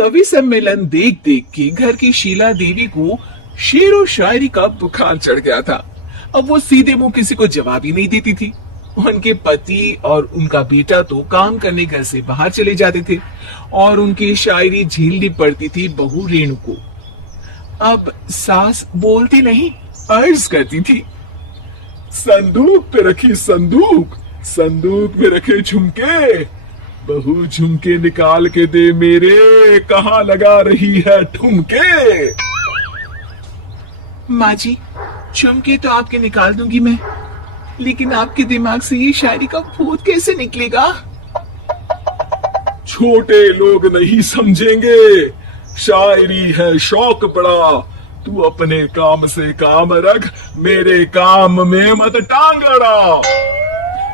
कवि सम्मेलन देख देख के घर की शीला देवी को शेर और शायरी का बुखार चढ़ गया था। अब वो सीधे मुंह किसी को जवाब ही नहीं देती थी। उनके पति और उनका बेटा तो काम करने घर से बाहर चले जाते थे और उनकी शायरी झेलनी पड़ती थी बहू रेणु को। अब सास बोलती नहीं, अर्ज करती थी, संदूक पे रखी संदूक, संदूक में रखे झुमके, बहू झुमके निकाल के दे मेरे, कहाँ लगा रही है ठुमके। माँ जी, झुमके तो आपके निकाल दूंगी मैं, लेकिन आपके दिमाग से ये शायरी का भूत कैसे निकलेगा? छोटे लोग नहीं समझेंगे, शायरी है शौक बड़ा, तू अपने काम से काम रख, मेरे काम में मत टांग अड़ा।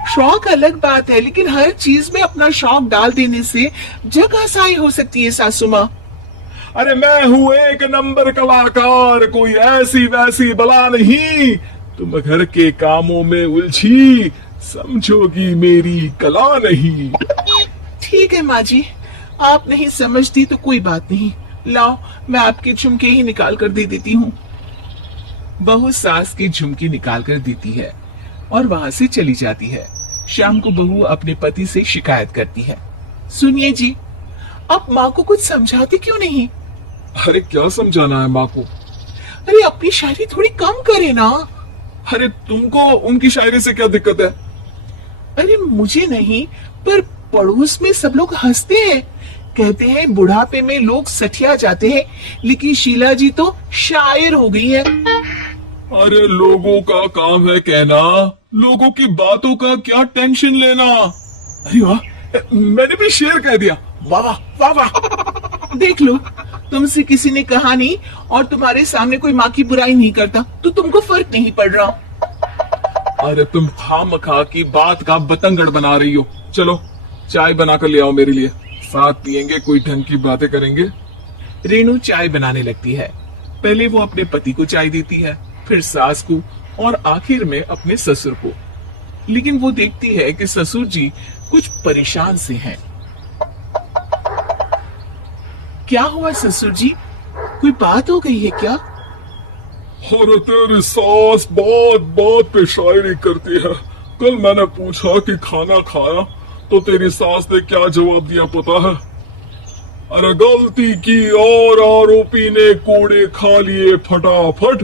शौक अलग बात है, लेकिन हर चीज में अपना शौक डाल देने से जग आसाई हो सकती है सासू माँ। अरे मैं हूँ एक नंबर कलाकार, कोई ऐसी वैसी बला नहीं, तुम घर के कामों में उलझी, समझोगी मेरी कला नहीं। ठीक है माँ जी, आप नहीं समझती तो कोई बात नहीं, लाओ मैं आपके झुमके ही निकाल कर दे देती हूँ। बहू सास के झुमके निकाल कर देती है और वहां से चली जाती है। शाम को बहू अपने पति से शिकायत करती है, सुनिए जी, आप माँ को कुछ समझाते क्यों नहीं? अरे क्या समझाना है माँ को? अरे अपनी शायरी थोड़ी कम करे ना। अरे तुमको उनकी शायरी से क्या दिक्कत है? अरे मुझे नहीं, पर पड़ोस में सब लोग हंसते हैं, कहते हैं बुढ़ापे में लोग सठिया जाते हैं, लेकिन शीला जी तो शायर हो गई है। अरे लोगों का काम है कहना, लोगों की बातों का क्या टेंशन लेना। अरे वाह, मैंने भी शेर कह दिया, वाह वाह वाह। देख लो, तुमसे किसी ने कहा नहीं और तुम्हारे सामने कोई माँ की बुराई नहीं करता तो तुमको फर्क नहीं पड़ रहा। अरे तुम खामखा की बात का बतंगड़ बना रही हो। चलो चाय बना कर ले आओ मेरे लिए, साथ पियेंगे, कोई ढंग की बातें करेंगे। रेणु चाय बनाने लगती है। पहले वो अपने पति को चाय देती है, फिर सास को और आखिर में अपने ससुर को। लेकिन वो देखती है कि ससुर जी कुछ परेशान से हैं। क्या हुआ ससुर जी, कोई बात हो गई है क्या? अरे तेरी सास बात बात पे शायरी करती है। कल मैंने पूछा कि खाना खाया तो तेरी सास ने क्या जवाब दिया पता है? अरे गलती की और आरोपी ने कोड़े खा लिए फटाफट,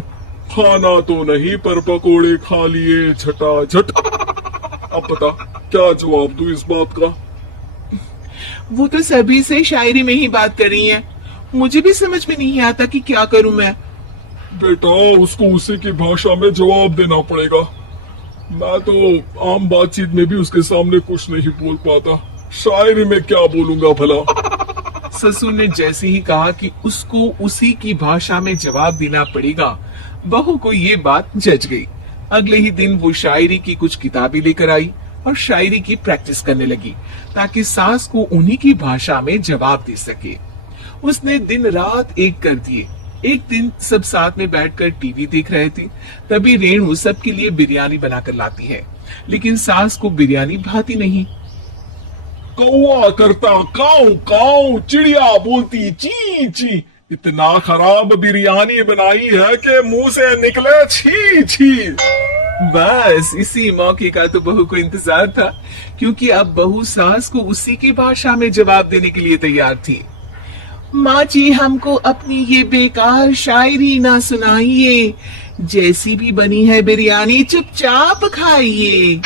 खाना तो नहीं पर पकोड़े खा लिए झटाझट। अब बता क्या जवाब दूं इस बात का? वो तो सभी से शायरी में ही बात कर रही है, मुझे भी समझ में नहीं आता कि क्या करूं मैं। बेटा उसको उसी की भाषा में जवाब देना पड़ेगा। मैं तो आम बातचीत में भी उसके सामने कुछ नहीं बोल पाता, शायरी में क्या बोलूंगा भला। ससुर ने जैसे ही कहा कि उसको उसी की भाषा में जवाब देना पड़ेगा, बहू को ये बात जच गई। अगले ही दिन वो शायरी की कुछ किताबें लेकर आई और शायरी की प्रैक्टिस करने लगी ताकि सास को उन्हीं की भाषा में जवाब दे सके। उसने दिन रात एक कर दिए। एक दिन सब साथ में बैठकर टीवी देख रहे थे, तभी रेणु सबके लिए बिरयानी बनाकर लाती है, लेकिन सास को बिरयानी भाती नहीं। कौआ करता काऊ काऊ, चिड़िया बोलती ची ची, इतना खराब बिरयानी बनाई है कि मुंह से निकले छी छी। बस इसी मौके का तो बहू को इंतजार था, क्योंकि अब बहू सास को उसी की भाषा में जवाब देने के लिए तैयार थी। माँ जी, हमको अपनी ये बेकार शायरी ना सुनाइए, जैसी भी बनी है बिरयानी चुपचाप खाइए।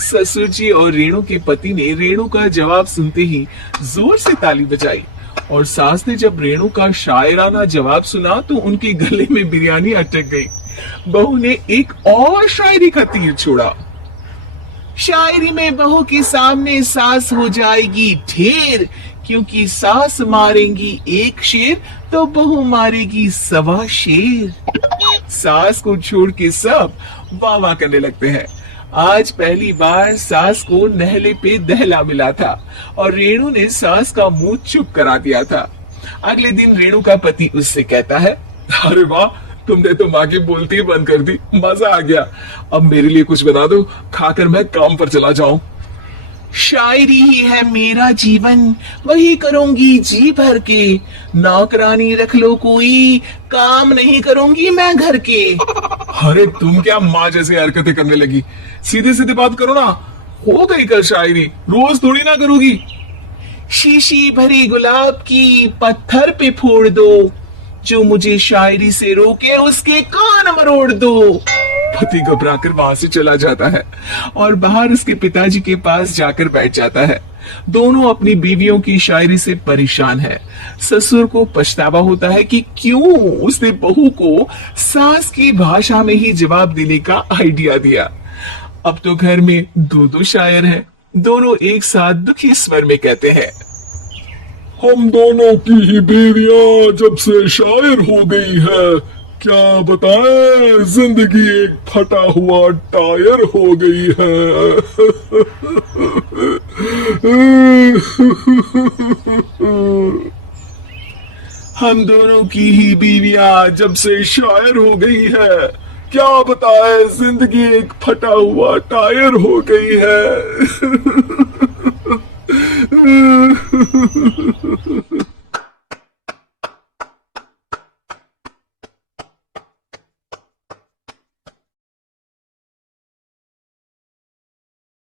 ससुर जी और रेणु के पति ने रेणु का जवाब सुनते ही जोर से ताली बजाई और सास ने जब रेणु का शायराना जवाब सुना तो उनके गले में बिरयानी अटक गई। बहू ने एक और शायरी का तीर छोड़ा। शायरी में बहू के सामने सास हो जाएगी ढेर, क्योंकि सास मारेंगी एक शेर तो बहू मारेगी 1.25 शेर। सास को छोड़ के सब वाह वाह करने लगते हैं। आज पहली बार सास को नहले पे दहला मिला था और रेणु ने सास का मुंह चुप करा दिया था। अगले दिन रेणु का पति उससे कहता है, अरे वाह, तुमने तो माँ की बोलती ही बंद कर दी, मजा आ गया। अब मेरे लिए कुछ बना दो, खाकर मैं काम पर चला जाऊं। शायरी ही है मेरा जीवन, वही करूंगी जी भर के। नौकरानी रख लो कोई, काम नहीं करूंगी मैं घर के। अरे तुम क्या माँ जैसी हरकतें करने लगी? सीधे सीधे बात करो ना। हो गई कल शायरी, रोज थोड़ी ना करोगी। शीशी भरी गुलाब की पत्थर पे फोड़ दो, जो मुझे शायरी से रोके उसके कान मरोड़ दो। पति घबराकर वहां से चला जाता है और बाहर उसके पिताजी के पास जाकर बैठ जाता है। दोनों अपनी बीवियों की शायरी से परेशान है। ससुर को पछतावा होता है कि क्यों उसने बहू को सास की भाषा में ही जवाब देने का आइडिया दिया। अब तो घर में दो शायर हैं। दोनों एक साथ दुखी स्वर में कहते हैं, हम दोनों की ही बीवियां जब से शायर हो गई है, क्या बताएं, जिंदगी एक फटा हुआ टायर हो गई है। हम दोनों की ही बीवियां जब से शायर हो गई है, क्या बताए जिंदगी एक फटा हुआ टायर हो गई है।